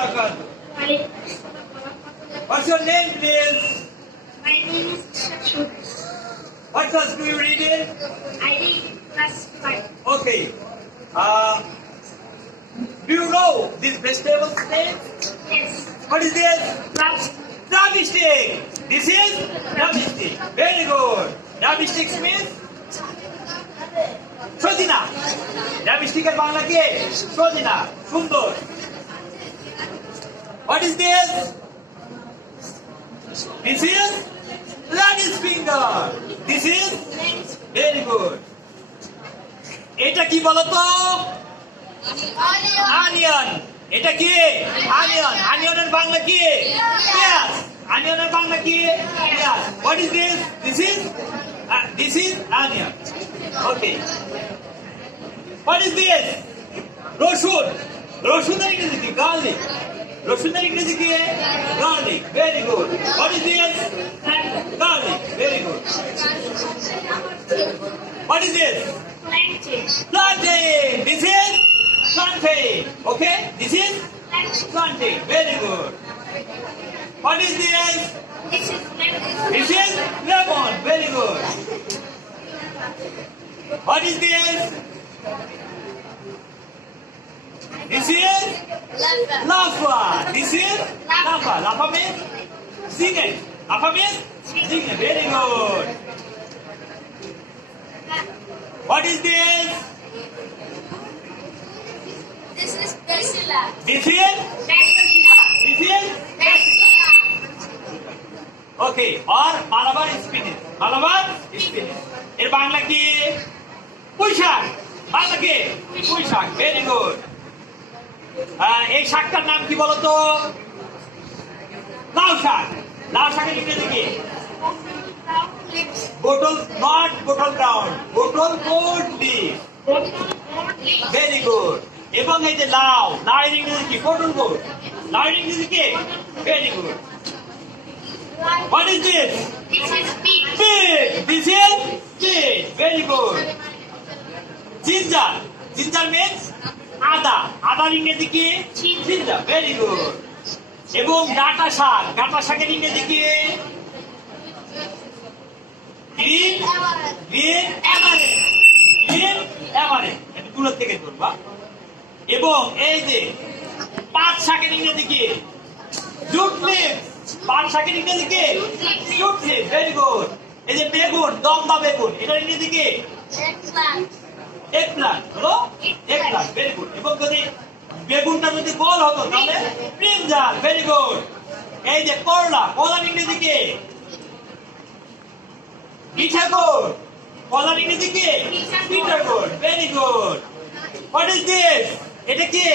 wabarakatuh. What's your name, please? My name is Shashud. What class do you read in? I read class 5. Okay. Do you know this vegetable name? Yes. What is this? Class. Drumstick. This is drumstick. Very good. Drumsticks means সজিনা। drumstick-এর বাংলা কি? সজিনা। সুন্দর। What is this? This is lady's finger. This is very good. এটা কি বলতো? Onion. এটা কি? Onion. Onionের বাংলা কি? Yes. Onionের বাংলা কি? Yes. What is this? This is onion. Okay. What is this? রসুন। রসুনের ইংরেজি কি? Garlic. রসুনের ইংরেজি কি? Garlic. Very good. What is this? Garlic. Very good. What is this? Plantain. Plantain. This is plantain. Okay? This is plantain. Very good. What is this? This is lemon. This is lemon. Very good. What is this? This is lava. This is lava. Lava means singing. Lava means singing. Very good. What is this? This is Basila. This is Basila. this is okay. Or Malabar spinach. Malabar spinach. এর বাংলা কি? পুঁইশাক। বাংলা কি? পুঁইশাক। Very good. এই শাকটার নাম কি বলতো? লাউ শাক। লাউ শাকের ইংরেজি কি? Bottle, not bottle ground. Bottle gold leaf. Very good. এবং এই যে লাউ, লাউ এর ইংরেজি কি? Bottle gold. লাউ এর ইংরেজি কি? Very good. What is this? This is beet. Beet. This is beet. Very good. Ginger. Ginger means আদা। আদার ইংরেজি কি? Ginger. Very good. এবং ডাঁটা শাক। ডাঁটা শাকের ইংরেজি কি? গ্রিন অ্যামারেন্ট। গ্রিন অ্যামারেন্ট। এটা দূর থেকে ধরবা। এবং এই যে পাট শাকের ইংরেজি কি? Jute leaf. পাট শাকের ইংরেজি কি? Jute leaf. Very good. এই যে বেগুন, দমদা বেগুন, এটার ইংরেজি কি? Eggplant. এগপ্লান্ট। হলো এগপ্লান্ট। Very good. এবং যদি বেগুনটা যদি গোল হতো তাহলে ব্রিঞ্জাল। Very good. এই যে করলা, কলার ইংরেজি কি? পিঠাগোড়। কলার ইংরেজি কি? পিঠাগোড়। Very good. What is this? এটা কি?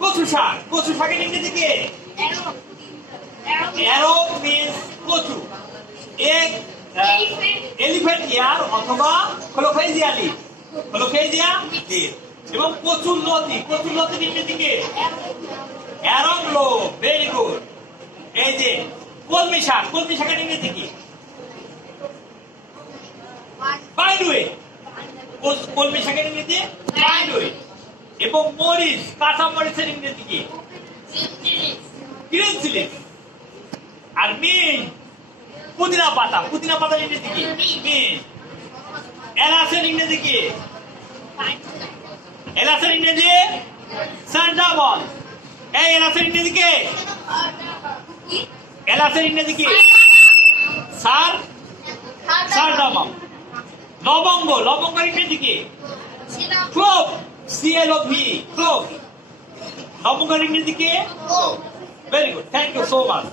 কচু শাক। কচু শাকের ইংরেজি কি? Arrow. অ্যারো মিন্স কচু। এক এলিফ্যান্ট ইয়ার অথবা কোলোফেজিয়া লিফ। কোলোফেজিয়া লিফ। এবং কচুর লতি। কচুর লতির ইংরেজি কি? অ্যারোগ্লো। Very good. এই যে কলমি শাক। কলমি শাকের ইংরেজি কি? বাইন্ডউইড। কলমি শাকের ইংরেজি বাইন্ডউইড। এবং মরিচ, কাঁচা মরিচের ইংরেজি কি? Green chilli. আর মিন্ট, পুদিনা পাতা। পুদিনা পাতার ইংরেজি কি? মিন্ট। এলাচের ইংরেজি কি? এলাচের ইংরেজি সান্ডামন। এই এলাচের ইংরেজি কি? এলাচের ইংরেজি কি? সারডামন। লবঙ্গ। লবঙ্গের ইংরেজি কি? ক্লোভ। CLOV। ক্লোভ। লবঙ্গের ইংরেজি কি? Very good. Thank you so much.